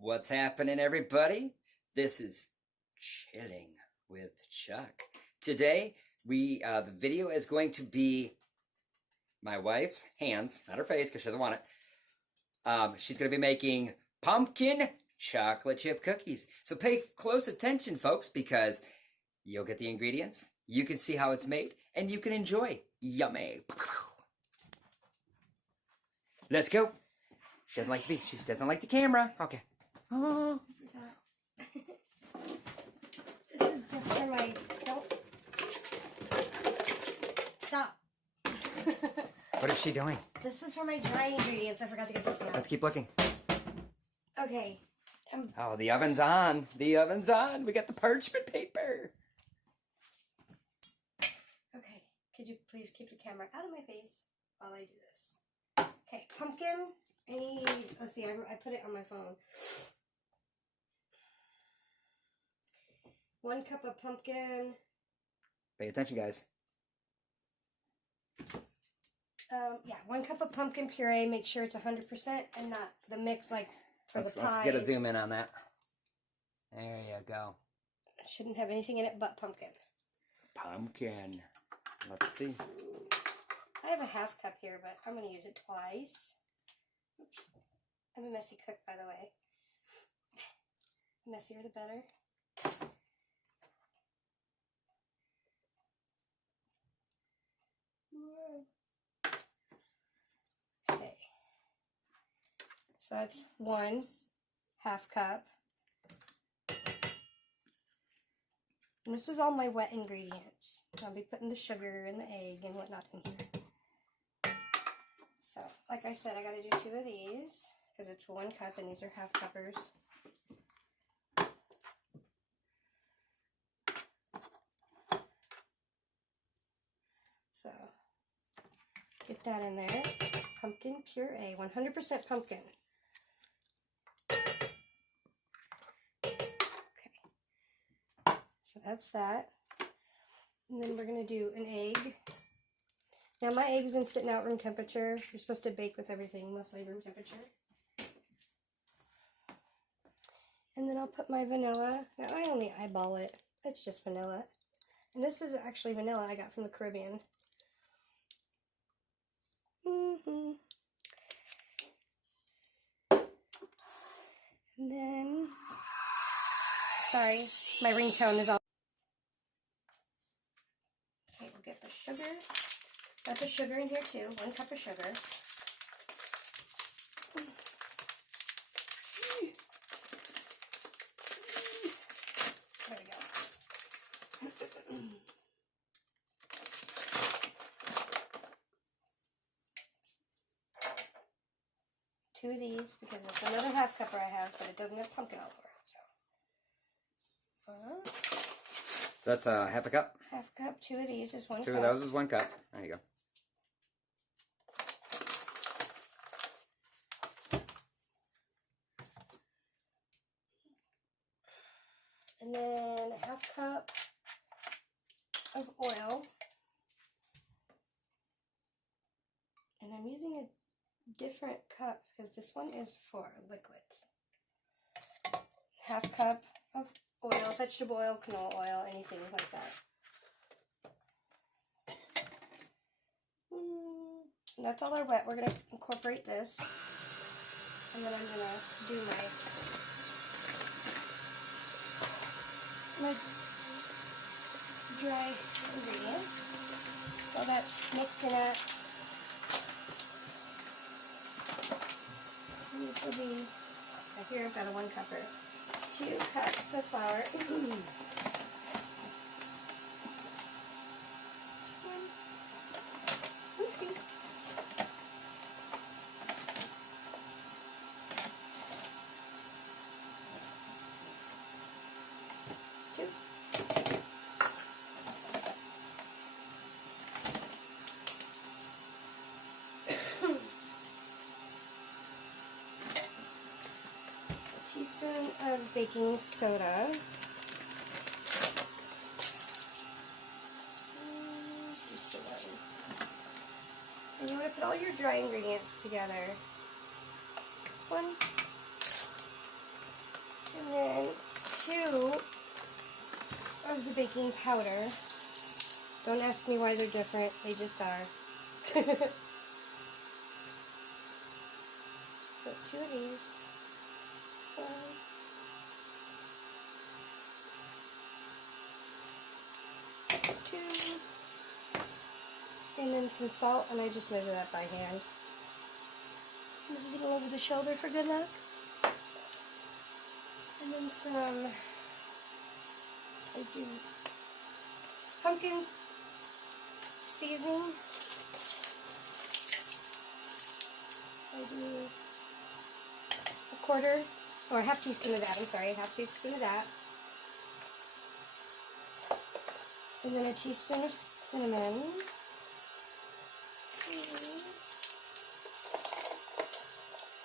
What's happening, everybody? This is Chilling with Chuck. Today, the video is going to be my wife's hands, not her face, because she doesn't want it. She's going to be making pumpkin chocolate chip cookies. So pay close attention, folks, because you'll get the ingredients, you can see how it's made, and you can enjoy. Yummy. Let's go. She doesn't like the camera. Okay. Oh, I forgot. This is just for my, don't, stop. What is she doing? This is for my dry ingredients. I forgot to get this one out. Let's keep looking. Okay. Oh, the oven's on. The oven's on. We got the parchment paper. Okay. Could you please keep the camera out of my face while I do this? Okay. Pumpkin. Let's see, I put it on my phone. 1 cup of pumpkin. Pay attention, guys. Yeah, 1 cup of pumpkin puree. Make sure it's 100% and not the mix like for the pies. Let's get a zoom in on that. There you go. Shouldn't have anything in it but pumpkin. Pumpkin. Let's see. I have a ½ cup here, but I'm going to use it twice. Oops. I'm a messy cook, by the way. The messier the better. Okay. So that's 1 ½ cup. And this is all my wet ingredients. I'll be putting the sugar and the egg and whatnot in here. So, like I said, I got to do 2 of these because it's 1 cup and these are ½ cuppers. So, get that in there. Pumpkin puree, 100% pumpkin. Okay. So that's that. And then we're going to do an egg. Now my egg's been sitting out room temperature. You're supposed to bake with everything, mostly room temperature. And then I'll put my vanilla. Now I only eyeball it. It's just vanilla. And this is actually vanilla I got from the Caribbean. And then, sorry, my ringtone is on. Okay, we'll get the sugar. Got the sugar in here too, 1 cup of sugar. There we go. 2 of these because it's another ½ cupper I have, but it doesn't have pumpkin all over it. So that's half a cup? ½ cup, 2 of these is 1 cup. 2 of those is 1 cup. There you go. And then a ½ cup of oil. And I'm using a different cup because this one is for liquids. ½ cup of oil, vegetable oil, canola oil, anything like that. And that's all our wet. We're going to incorporate this. And then I'm going to do my dry ingredients. So that's mixing up. And this will be, here I've got a 1 cupper. 2 cups of flour. Oopsie. 2. Teaspoon of baking soda. And you want to put all your dry ingredients together. 1, the baking powder. Don't ask me why they're different. They just are. Put 2 of these. 1, 2, and then some salt, and I just measure that by hand. A little over the shoulder for good luck. And then some, I do pumpkin seasoning. I do a quarter, or a half teaspoon of that, I'm sorry, a half teaspoon of that. And then a teaspoon of cinnamon.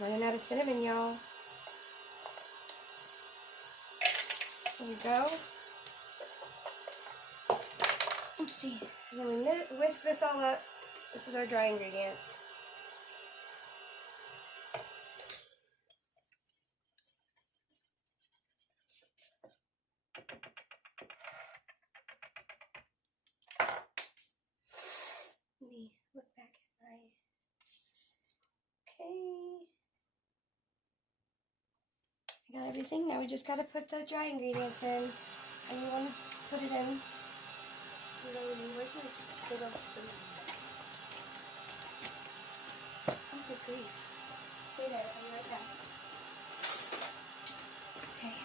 Running out of cinnamon, y'all. There we go. Oopsie. And then we whisk this all up. This is our dry ingredients. Let me look back at my... Okay. I got everything. Now we just got to put the dry ingredients in. And we want to put it in slowly. Where's my little spoon? Oh, good grief. Stay there. I'll be right back. Okay.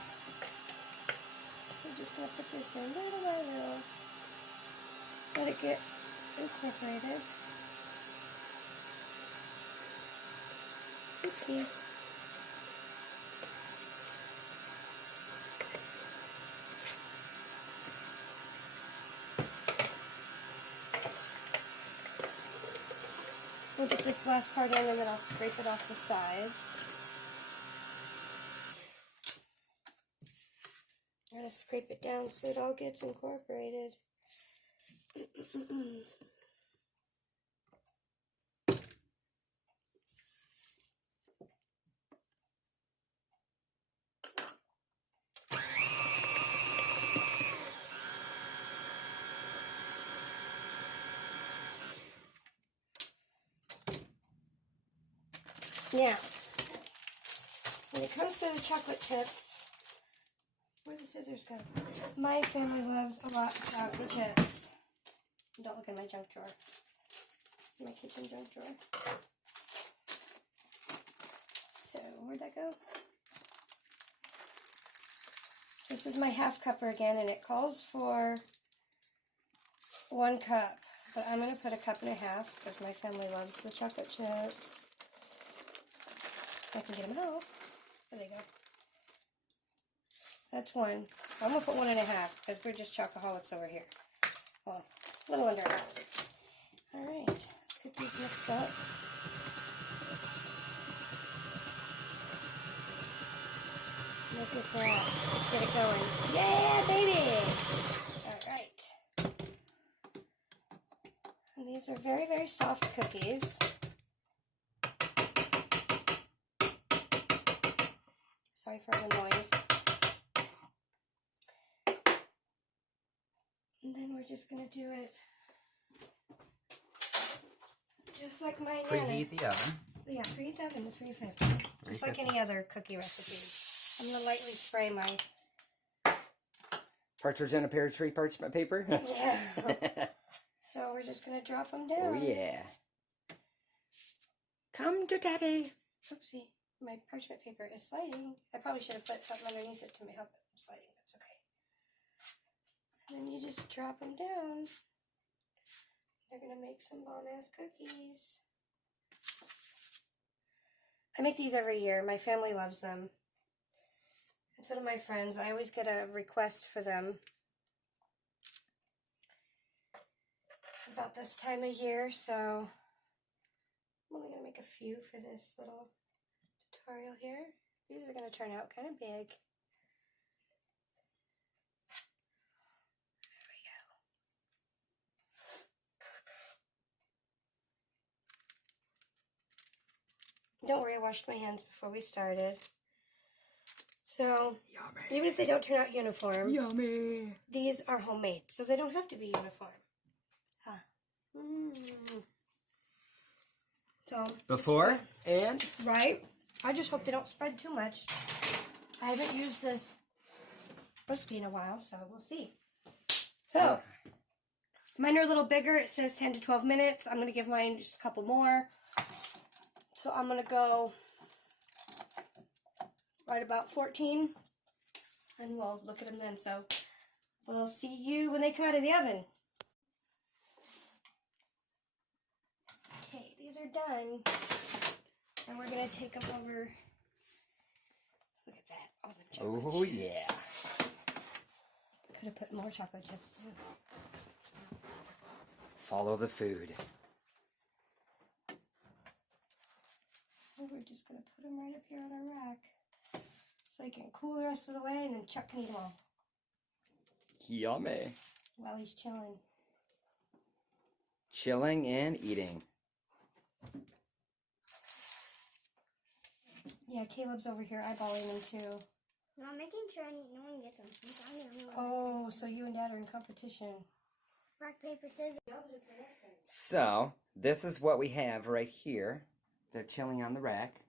We're just going to put this in little by little. Let it get incorporated. Oopsie. We'll get this last part in and then I'll scrape it off the sides. I'm going to scrape it down so it all gets incorporated. Now, when it comes to the chocolate chips, where the scissors go? My family loves a lot of chocolate chips. Don't look in my junk drawer. My kitchen junk drawer. So, where'd that go? This is my half cupper again, and it calls for 1 cup. But I'm going to put 1.5 cups because my family loves the chocolate chips. I can get them out. There they go. That's 1. I'm going to put 1.5 because we're just chocoholics over here. Well, a little under half. Alright, let's get these mixed up. Look at that. Let's get it going. Yeah, baby! Alright. And these are very, very soft cookies. Sorry for the noise. And then we're just going to do it just like my nana. Preheat the oven. Yeah, preheat the oven to 350. Just like any other cookie recipe. I'm going to lightly spray my... Partridge in a pear tree parchment paper? Yeah. So we're just going to drop them down. Oh, yeah. Come to daddy. Oopsie. My parchment paper is sliding. I probably should have put something underneath it to help it from sliding. That's okay. And then you just drop them down. They're going to make some bomb-ass cookies. I make these every year. My family loves them. And so do my friends. I always get a request for them about this time of year, so I'm only going to make a few for this little tutorial here. These are going to turn out kind of big. There we go. Don't worry, I washed my hands before we started. So, Yummy. even if they don't turn out uniform, Yummy. these are homemade, so they don't have to be uniform. Huh. So, Before and right? I just hope they don't spread too much. I haven't used this recipe in a while, so we'll see. So, mine are a little bigger. It says 10 to 12 minutes. I'm going to give mine just a couple more. So I'm going to go right about 14. And we'll look at them then. So we'll see you when they come out of the oven. Okay, these are done. And we're going to take them over. Look at that. All the chocolate oh chips. yeah. Could have put more chocolate chips too. Follow the food. We're just going to put them right up here on our rack. So they can cool the rest of the way and then Chuck can eat them all. Yummy. While he's chilling. Chilling and eating. Yeah, Caleb's over here eyeballing them too. No, I'm making sure no one gets them. Since I'm the only one. Oh, so you and Dad are in competition. Rock, paper, scissors. So, this is what we have right here. They're chilling on the rack.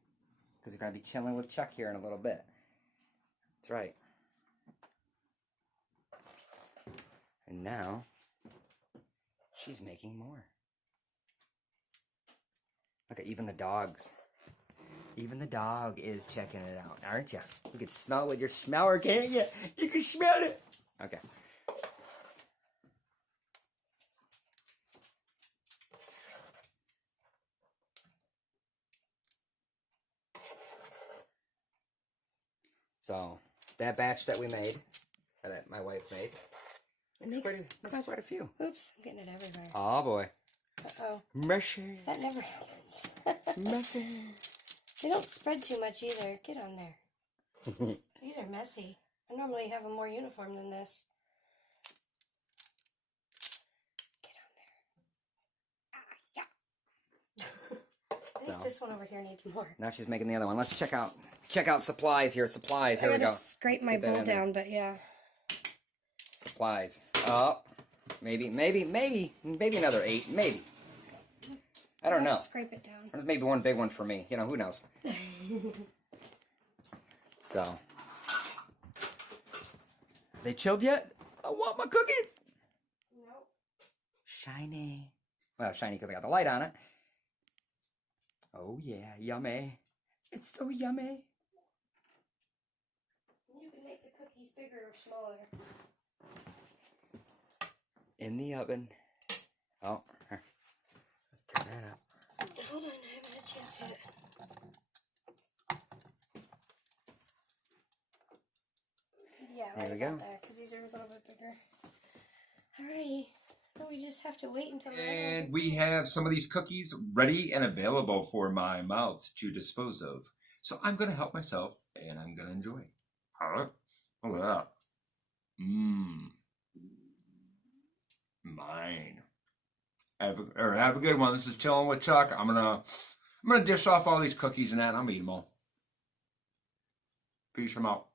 Because they're going to be chilling with Chuck here in a little bit. That's right. And now, she's making more. Look at even the dogs. Even the dog is checking it out, aren't you? You can smell it with your smeller, can't you? You can smell it. Okay. So, that batch that we made, that my wife made, makes quite a few. Oops, I'm getting it everywhere. Oh boy. Uh-oh. Messy. That never happens. Messy. They don't spread too much either. Get on there. These are messy. I normally have them more uniform than this. Get on there. Ah, yeah. I think this one over here needs more. Now she's making the other one. Let's check out supplies here. Supplies. Here we I go. gotta scrape my bowl down, but yeah. Supplies. Oh, maybe another 8. Maybe. I don't know. Scrape it down. There's maybe one big one for me. You know, who knows? So. They chilled yet? I want my cookies. Nope. Shiny. Well, shiny because I got the light on it. Oh, yeah. Yummy. It's so yummy. You can make the cookies bigger or smaller. In the oven. Oh, here. Let's turn that up. Hold on, I haven't had a chance yet. Yeah, There right we go. about there, because these are a little bit bigger. Alrighty. Now we just have to wait until And we have some of these cookies ready and available for my mouth to dispose of. So I'm going to help myself and I'm going to enjoy. All right. Look at that. Mine. Have a good one. This is Chillin' with Chuck. I'm gonna dish off all these cookies and that, and I'm gonna eat them all. Peace, I'm out.